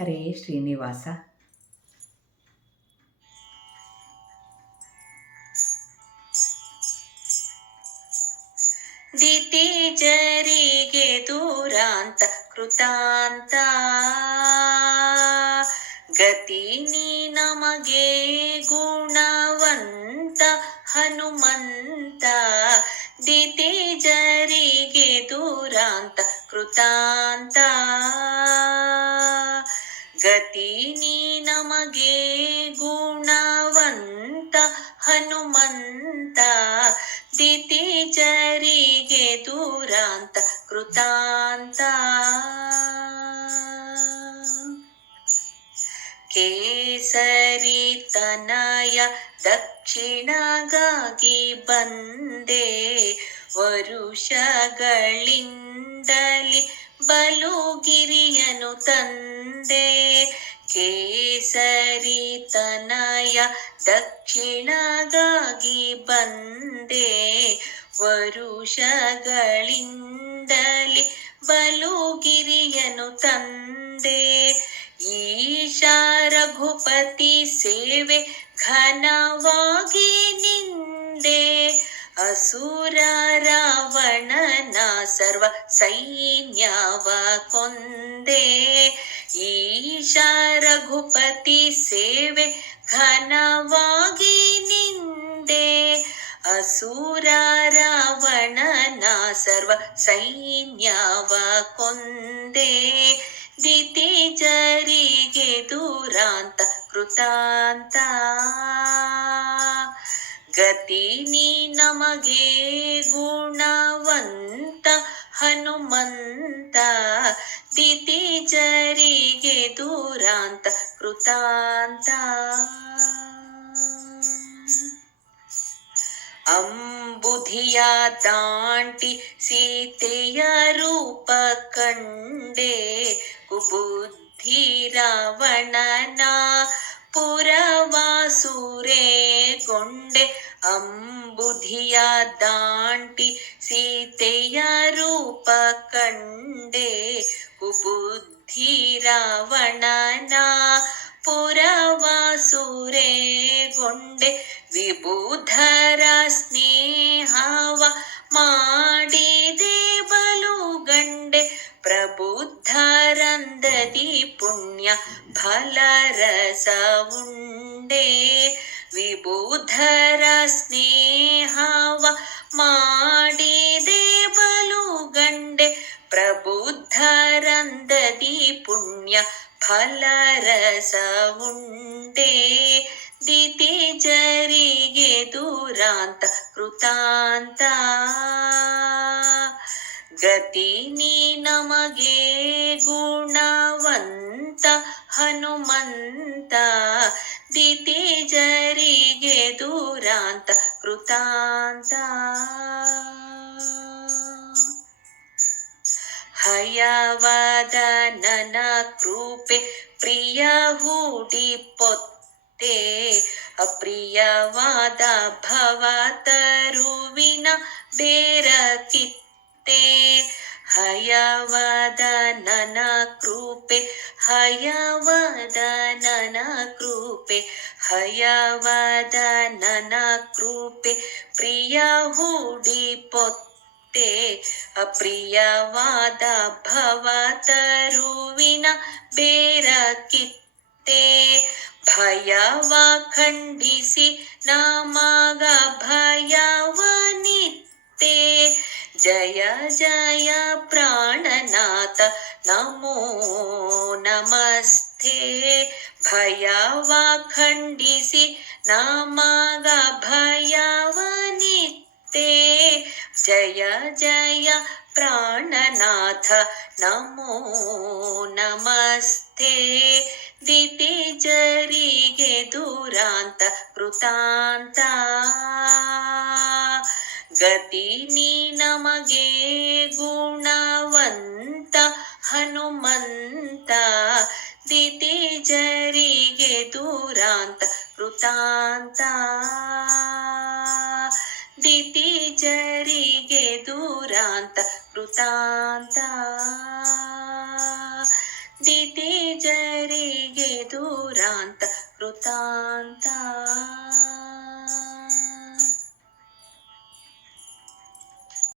ಹರೇ ಶ್ರೀನಿವಾಸ. ದಿತಿಜರಿಗೆ ದೂರಾಂತ ಕೃತಾಂತ. ಗತಿ ನೀ ನಮಗೆ ಗುಣವಂತ ಹನುಮಂತ. ದಿತಿಜರಿಗೆ ದೂರಾಂತ ಕೃತಾಂತ. ಗತಿ ನೀ ನಮಗೆ ಗುಣವಂತ ಹನುಮಂತ ದಿತಿಜರಿಗೆ ದೂರಾಂತ ಕೃತಾಂತ. ಕೇಸರಿ ತನಯ ದಕ್ಷಿಣಗಾಗಿ ಬಂದೆ, ವರುಷಗಳಿಂದಲಿ ಬಲುಗಿರಿಯನು ತಂದೆ. ಕೇಸರಿ ತನಯ ದಕ್ಷಿಣಗಾಗಿ ಬಂದೆ ವರುಷಗಳಿಂದಲಿ ಬಲುಗಿರಿಯನು ತಂದೆ. ಈಶ ರಘುಪತಿ ಸೇವೆ ಘನವಾಗಿ ನಿಂದೆ. ಅಸುರ ರಾವಣನ ಸರ್ವ ಸೈನ್ಯವ ಕೊಂದೆ. ಈಶ ರಘುಪತಿ ಸೇವೆ ಘನವಾಗಿ ನಿಂದೆ. ಅಸುರ ರಾವಣನ ಸರ್ವ ಸೈನ್ಯವ ಕೊಂದೆ. ದಿತಿಜರಿಗೆ ದುರಾಂತ ಕೃತಾಂತ. ಗತಿ ನೀ ನಮಗೆ ಗುಣವಂತ ಹನುಮಂತ, ದಿತಿಜರಿಗೆ ದೂರಾಂತ, ಕೃತಾಂತ. ಅಂಬುಧಿಯ ದಾಂಟಿ ಸೀತೆಯ ರೂಪ ಕಂಡೆ ಕುಬುದ್ಧಿ ರಾವಣನ ಪುರವಾಸುರೇ ಗೊಂಡೆ. ಅಂಬುಧಿಯ ದಾಂಟಿ ಸೀತೆಯ ರೂಪ ಕಂಡೆ ಕುಬುದ್ಧಿ ರಾವಣನ ಪುರವಾಸುರೇ ಗೊಂಡೆ ವಿಬುಧರ ಸ್ನೇಹವ ಮಾಡಿದೆ ಬಲುಗಂಡೆ ಪ್ರಬುದ್ಧರಂದದಿ ಪುಣ್ಯ ಫಲರಸ ಉಂಡೆ ವಿಬುಧರ ಸ್ನೇಹವ ಮಾಡಿದೆ ಬಲುಗಂಡೆ ಪ್ರಬುದ್ಧರಂದದಿ ಪುಣ್ಯ ಫಲರಸ ಉಂಡೆ. ದಿತಿಜರಿಗೆ ದೂರಾಂತ ಕೃತಾಂತ. ಗತಿ ನೀ ನಮಗೆ ಹಯವಾದ ನನ ಕೃಪೆ ಪ್ರಿಯ ಹೂಡಿ ಪೊತ್ತೆ, ಅಪ್ರಿಯವಾದ ಭವ ತರುವಿನ ಬೇರ ಕಿತ್ತೆ ಹಯವಾದ ನನ ಕೃಪೆ ಹಯವಾದ ನನ ಕೃಪೆ ಹಯವಾದ ನನ ಕೃಪೆ ಪ್ರಿಯ ಹೂಡಿ ಪೊತ್ತೆ. ಅಪ್ರಿಯವಾದ ಭವ ತರುವಿನ ಬೇರ ಕಿತ್ತೆ ಭಯವ ಖಂಡಿಸಿ ನಮಗ ಭಯವನಿತ್ತೆ ಜಯ ಜಯ ಪ್ರಾಣನಾಥ ನಮೋ ನಮಸ್ತೆ ಭಯವ ಖಂಡಿಸಿ ನಮಗ ಭಯವನಿತ್ತೆ ಜಯ ಜಯ ಪ್ರಾಣನಾಥ ನಮೋ ನಮಸ್ತೆ ದಿತಿಜರಿಗೆ ದೂರಾಂತ ಕೃತಾಂತ ಗತಿ ನೀ ನಮಗೆ ದೂರಾಂತ ಕೃತಾಂತ ದಿತಿ ಜರಿಗೆ ದೂರಾಂತ ಕೃತಾಂತ